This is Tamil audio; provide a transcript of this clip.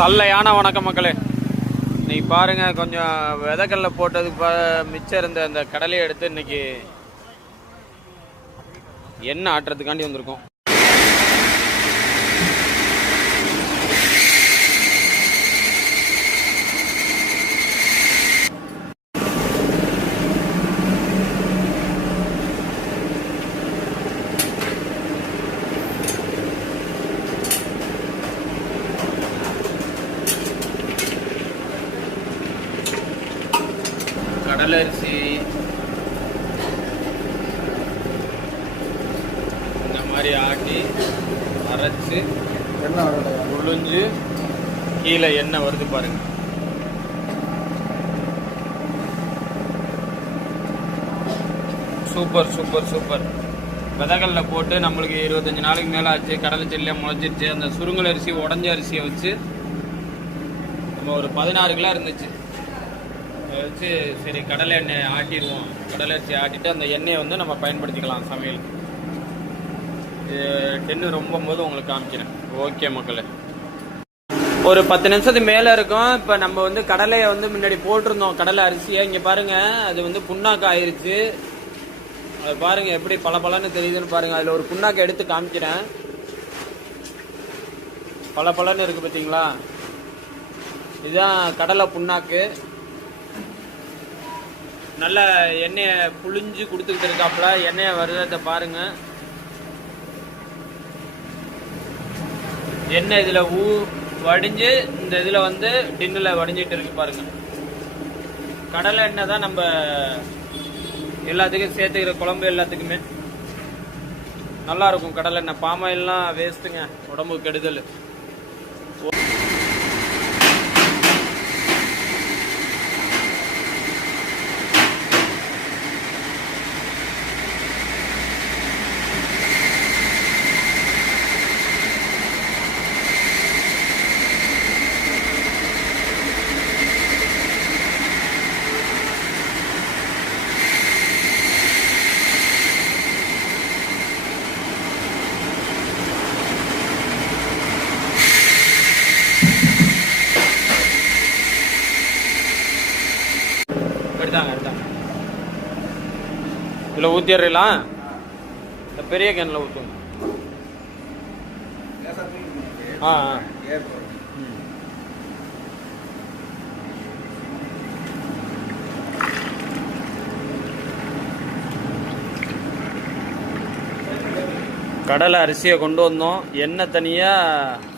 சல்லையான வணக்கம் மக்களே. இன்னைக்கு பாருங்க, கொஞ்சம் விதைக்கல்ல போட்டதுக்கு மிச்சம் இருந்த அந்த கடலையை எடுத்து இன்னைக்கு எண்ணெய் ஆட்டுறதுக்காண்டி வந்திருக்கோம். கடலை அரிசி இந்த மாதிரி ஆட்டி அரைச்சு உளுஞ்சு கீழே எண்ணெய் வருது பாருங்க. Super super super. விதைகள்ல போட்டு நம்மளுக்கு 25 நாளைக்கு மேலே ஆச்சு. கடலை செல்லியா முளைச்சிருச்சு. அந்த சுருங்கல் அரிசி உடஞ்ச அரிசியை வச்சு நம்ம ஒரு 16 கிலோ இருந்துச்சு வச்சு, சரி கடலை எண்ணெய் ஆட்டிடுவோம். கடலை அரிசி ஆட்டிட்டு அந்த எண்ணெயை வந்து நம்ம பயன்படுத்திக்கலாம் சமையல். டென்னு ரொம்ப போது உங்களுக்கு காமிக்கிறேன். ஓகே மக்களே, ஒரு 10 நிமிஷத்துக்கு மேலே இருக்கும். இப்போ நம்ம வந்து கடலையை வந்து முன்னாடி போட்டிருந்தோம். கடலை அரிசியை இங்கே பாருங்க, அது வந்து புண்ணாக்கு ஆயிடுச்சு. அது பாருங்க எப்படி பளபளன்னு தெரியுதுன்னு பாருங்க. அதில் ஒரு புண்ணாக்கை எடுத்து காமிக்கிறேன். பளபளன்னு இருக்கு பார்த்தீங்களா? இதுதான் கடலை புண்ணாக்கு. நல்ல எண்ணெயை புழிஞ்சு கொடுத்துக்கிட்டு இருக்காப்புல. எண்ணெயை வருதத்தை பாருங்க. எண்ணெய் இதில் வடிஞ்சு இந்த இதில் வந்து டின்னில் வடிஞ்சிட்டு இருக்கு பாருங்க. கடலை எண்ணெய் தான் நம்ம எல்லாத்துக்கும் சேர்த்துக்கிற குழம்பு எல்லாத்துக்குமே நல்லா இருக்கும். கடலை எண்ணெய் பாமாயில்லாம் வேஸ்ட்டுங்க, உடம்புக்கு கெடுதல். எடுத்தாங்க இதில் ஊற்றிடலாம். இந்த பெரிய கேனில் ஊற்றுங்க. கடலை அரிசியை கொண்டு வந்தோம். எண்ணெய் தனியாக